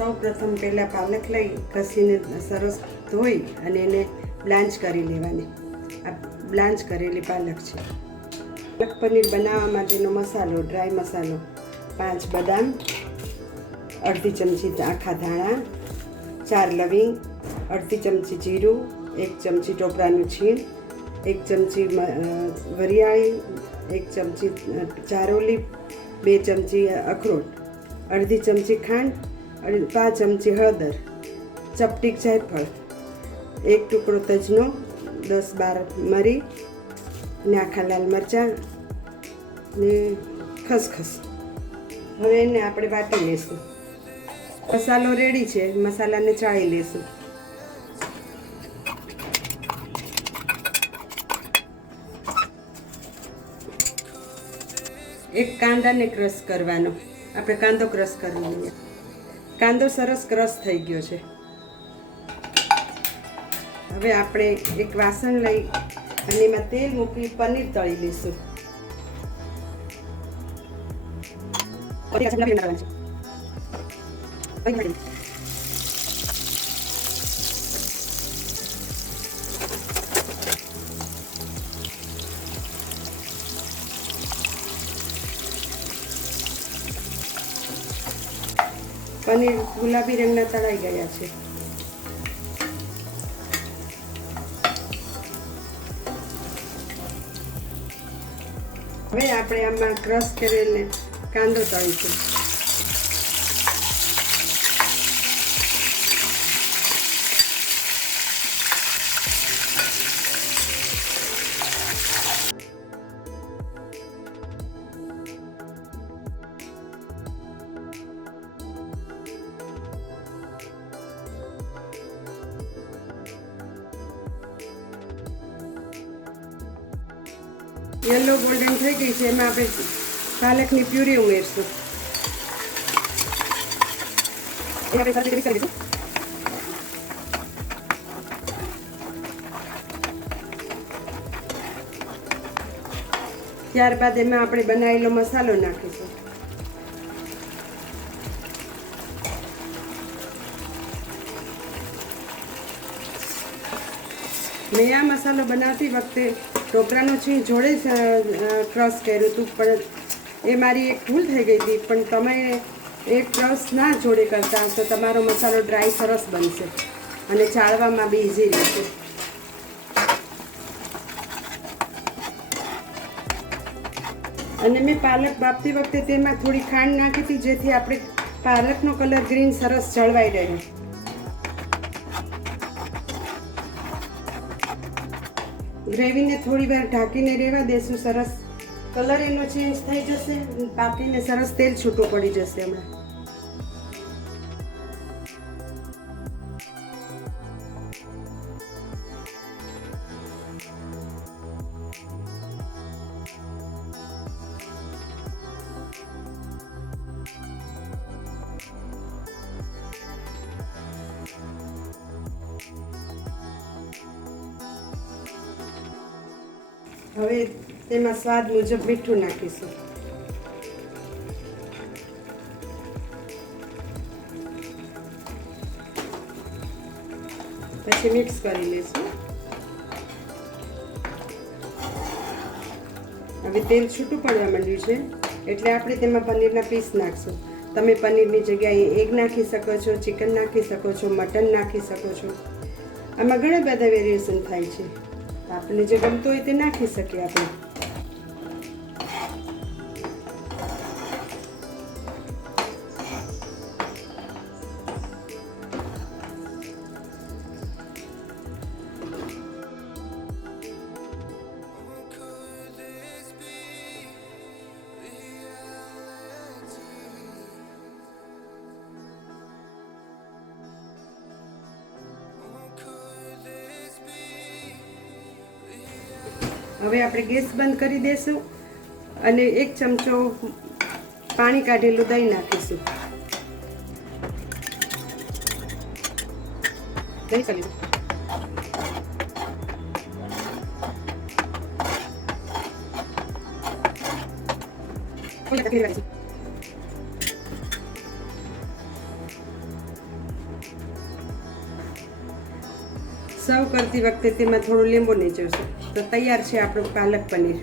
સૌ પ્રથમ પહેલાં પાલક લઈ ઘસીને સરસ ધોઈ અને એને બ્લાન્ચ કરી લેવાની. આ બ્લાન્ચ કરેલી પાલક છે. પાલક પનીર બનાવવા માટેનો મસાલો, ડ્રાય મસાલો 5 બદામ, અડધી ચમચી આખા ધાણા, 4 લવિંગ, અડધી ચમચી જીરું, 1 ચમચી ટોપરાનું છીણ, 1 ચમચી વરિયાળી, 1 ચમચી ચારોલી, 2 ચમચી અખરોટ, અડધી ચમચી ખાંડ, 5 ચમચી હળદર, ચપટીક જાયફળ, 1 ટુકડો તજનો, 10-12 મરી અને આખા લાલ મરચાં ને ખસખસ. હવે એને આપણે વાટી લઈશું. મસાલો રેડી છે, મસાલાને ચાળી લઈશું. એક કાંદાને ક્રશ કરવાનો. આપણે કાંદો ક્રશ કરી લઈએ. કાંદો સરસ ક્રશ થઈ ગયો છે. હવે આપણે એક વાસણ લઈ અને એમાં તેલ મૂકી પનીર તળી લઈશું. પનીર ગુલાબી રંગના તળાઈ ગયા છે. હવે આપણે આમાં ક્રશ કરેલ કાંદો તળીશું. યલો ગોલ્ડન થઈ ગઈ છે. એમાં આપણે પાલકની પ્યુરી ઉમેરશું. ત્યારબાદ એમાં આપણે બનાવેલો મસાલો નાખીશું. મેં આ મસાલો બનાવતી વખતે ટોપરાનું છીણ જોડે જ ક્રશ કર્યું હતું, પણ એ મારી એક ભૂલ થઈ ગઈ હતી. પણ તમે એ ક્રશ ના જોડે કરતા તો તમારો મસાલો ડ્રાય સરસ બનશે અને ચાળવામાં બી ઇઝી રહેશે. અને મેં પાલક બાફતી વખતે તેમાં થોડી ખાંડ નાખી હતી, જેથી આપણે પાલકનો કલર ગ્રીન સરસ જળવાઈ રહ્યો. ગ્રેવીને થોડી વાર ઢાંકીને રહેવા દેશું. સરસ કલર એનો ચેન્જ થઈ જશે, પાકીને સરસ તેલ છૂટું પડી જશે. હમણાં હવે તેમાં સ્વાદ મુજબ મીઠું નાખીશું. પછી મિક્સ કરી લઈશું. હવે તેલ છૂટું પડવા માંડ્યું છે એટલે આપણે તેમાં પનીરના પીસ નાખશું. તમે પનીરની જગ્યાએ એગ નાખી શકો છો, ચિકન નાખી શકો છો, મટન નાખી શકો છો. આમાં ઘણા બધા વેરિએશન થાય છે. આપણે જે ગમતું હોય તે નાખી શકીએ આપણે. હવે આપણે ગેસ બંધ કરી દઈશું અને 1 ચમચો પાણી કાઢેલું દહીં નાખીશું. દહીં ચાલીશું. સર્વ કરતી વખતે તેમાં થોડું લીંબુ નીચોવશું તો તૈયાર છે આપણું પાલક પનીર.